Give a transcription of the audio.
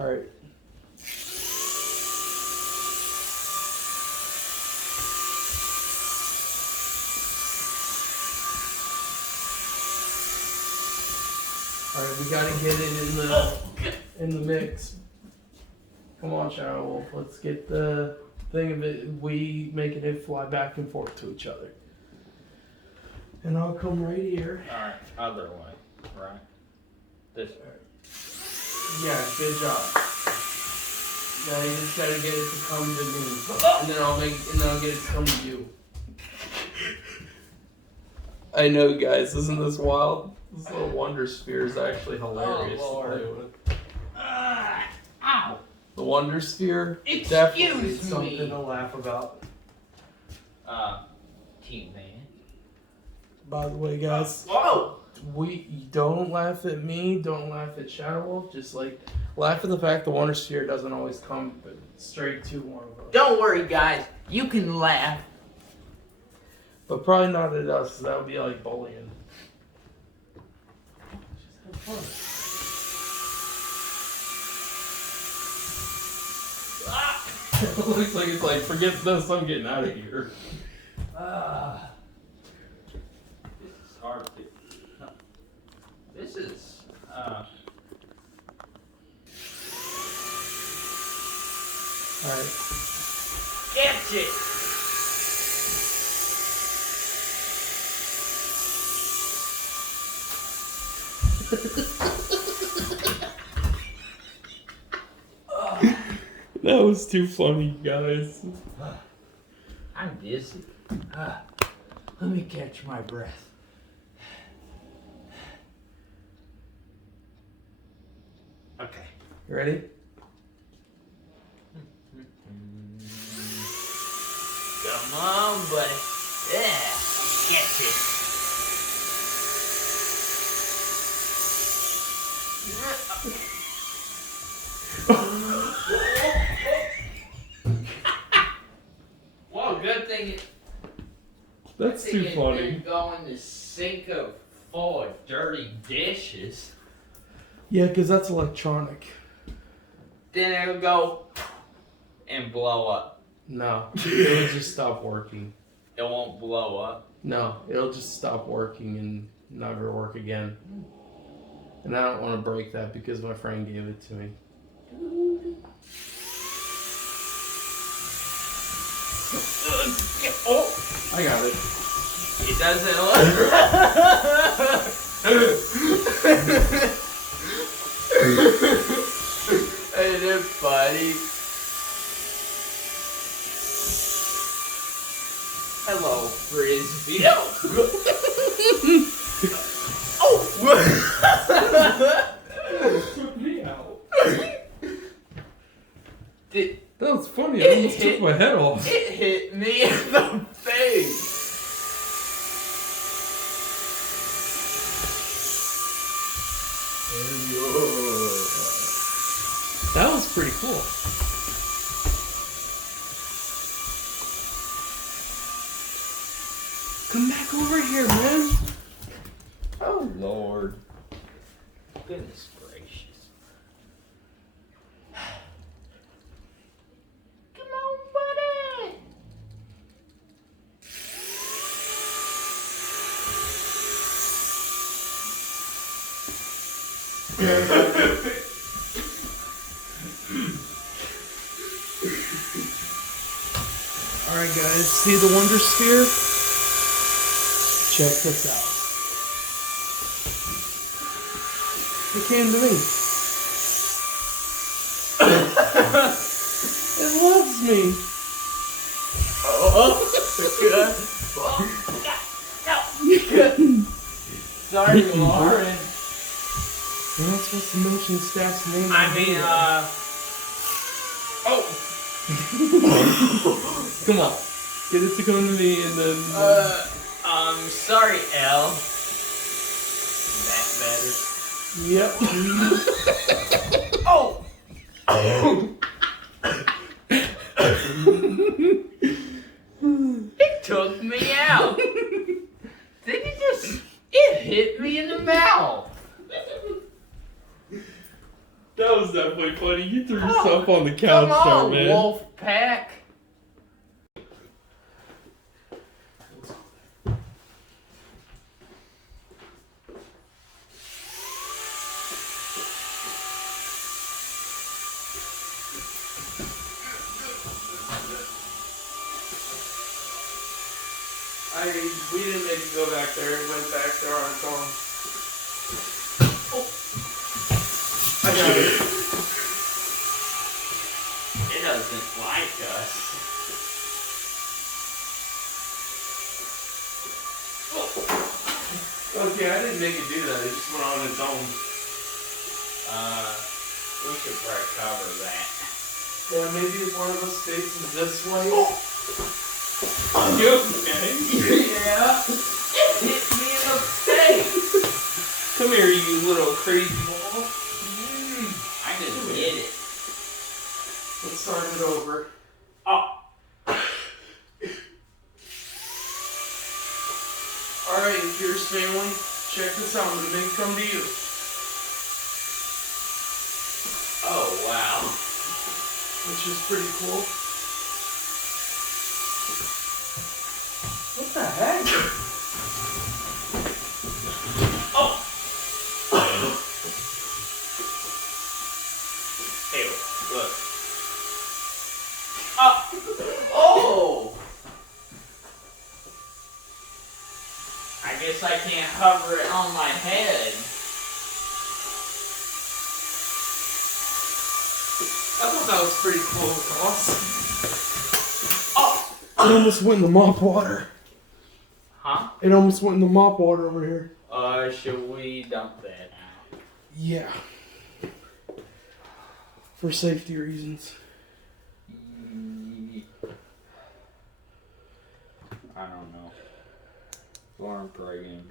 Alright. Alright, we gotta get it in the mix. Come on, Shadow Wolf. Let's get the thing of it. We making it fly back and forth to each other. And I'll come right here. Alright, other way. Right. This way. Yeah, good job. Now you just gotta get it to come to me. And then I'll get it to come to you. I know, guys, isn't this wild? This little wonder sphere is actually hilarious. Oh, Lord. Ow! The wonder sphere, Excuse definitely me. something to laugh about. Tman. By the way, guys, Whoa! we don't laugh at me, don't laugh at Shadow Wolf, just like laugh at the fact the wonder sphere doesn't always come straight to one of us. Don't worry, guys. You can laugh. But probably not at us, 'cause that would be like bullying. Just have fun. It looks like it's like, forget this, I'm getting out of here. This is hard to... No. This is... Alright. Catch it! That was too funny, guys. I'm dizzy. Let me catch my breath. Okay. You ready? Come on, buddy. Yeah. Catch it. Well, good thing it. That's good too thing it funny. didn't go in the sink full of dirty dishes. Yeah, because that's electronic. Then it'll go and blow up. No, it'll just stop working. It won't blow up. No, it'll just stop working and never work again. And I don't want to break that because my friend gave it to me. Oh, I got it. it doesn't look. Ain't it funny? Hello, Frisbee. Oh! Took me out. That was funny. I almost took my head off. It hit me in the face. That was pretty cool. Come back over here, man. Oh, Lord. Goodness gracious. Come on, buddy. Alright, guys. See the Wonder Sphere? Check this out. It came to me. It loves me. Oh, good. Sorry, Lauren. You're not supposed to mention Staff's name. I mean, oh. Come on. Get it to come to me and then... Sorry, L. That better. Yep. Oh! It took me out. Did it just... It hit me in the mouth. That was definitely really funny. You threw yourself on the couch Come on, there, man. wolf pack. We didn't make it go back there. It went back there on its own. Oh. I got it. It doesn't like us. Okay, I didn't make it do that. It just went on its own. We should probably cover that. Yeah, maybe if one of us faces this way. Are you okay? Yeah. It hit me in the face. Come here, you little crazy ball. I just hit it. Let's start it over. Oh. Alright, Pierce family, check this out. I'm gonna make it come to you. Oh, wow. Which is pretty cool. What the heck? Oh. Hey, look. Oh. I guess I can't hover it on my head. I thought that was pretty cool, Ross. Oh. It almost went in the mop water. Huh? It almost went in the mop water over here. Should we dump that out? Yeah. For safety reasons. I don't know. Alarm breaking.